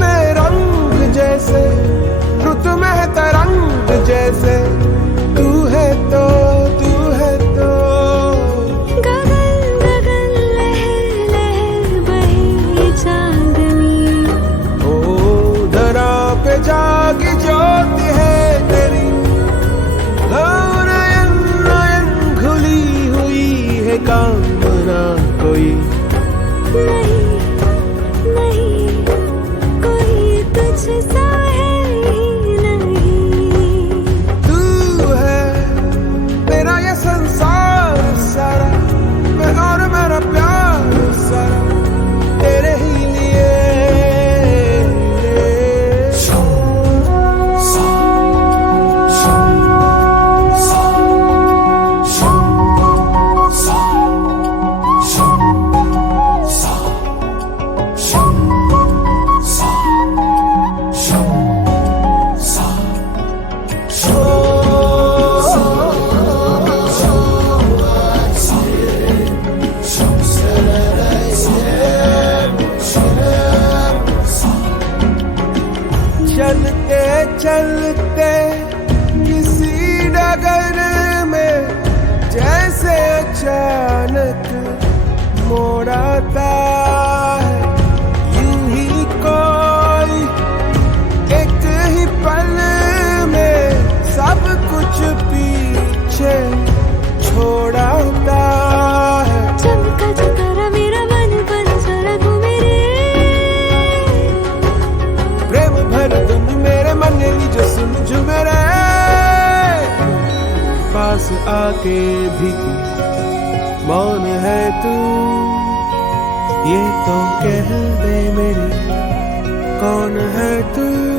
में रंग जैसे, रुत में तरंग जैसे, तू है तो, तू है तो। गगन गगन लहर लहर बहे चांदनी, ओ धरा पे जागी ज्योति है तेरी, नयन नयन घुली हुई है कामना कोई। नहीं नहीं कोई तुझसा है ही नहीं। तू है मेरा ये संसार सारा, मैं और मेरा प्यार सारा तेरे ही लिए। चलते चलते किसी डगर में जैसे अचानक मोड़ आता है, यूं ही कोई एक ही पल में सब कुछ पीछे छोड़ आता है। चमका चकारा मेरा मन बन चला तू मेरे, प्रेम भर धुन मेरे मन की जो सुन जो मेरे पास आके भी तू मौन है तू, ये तो कह दे मेरी कौन है तू।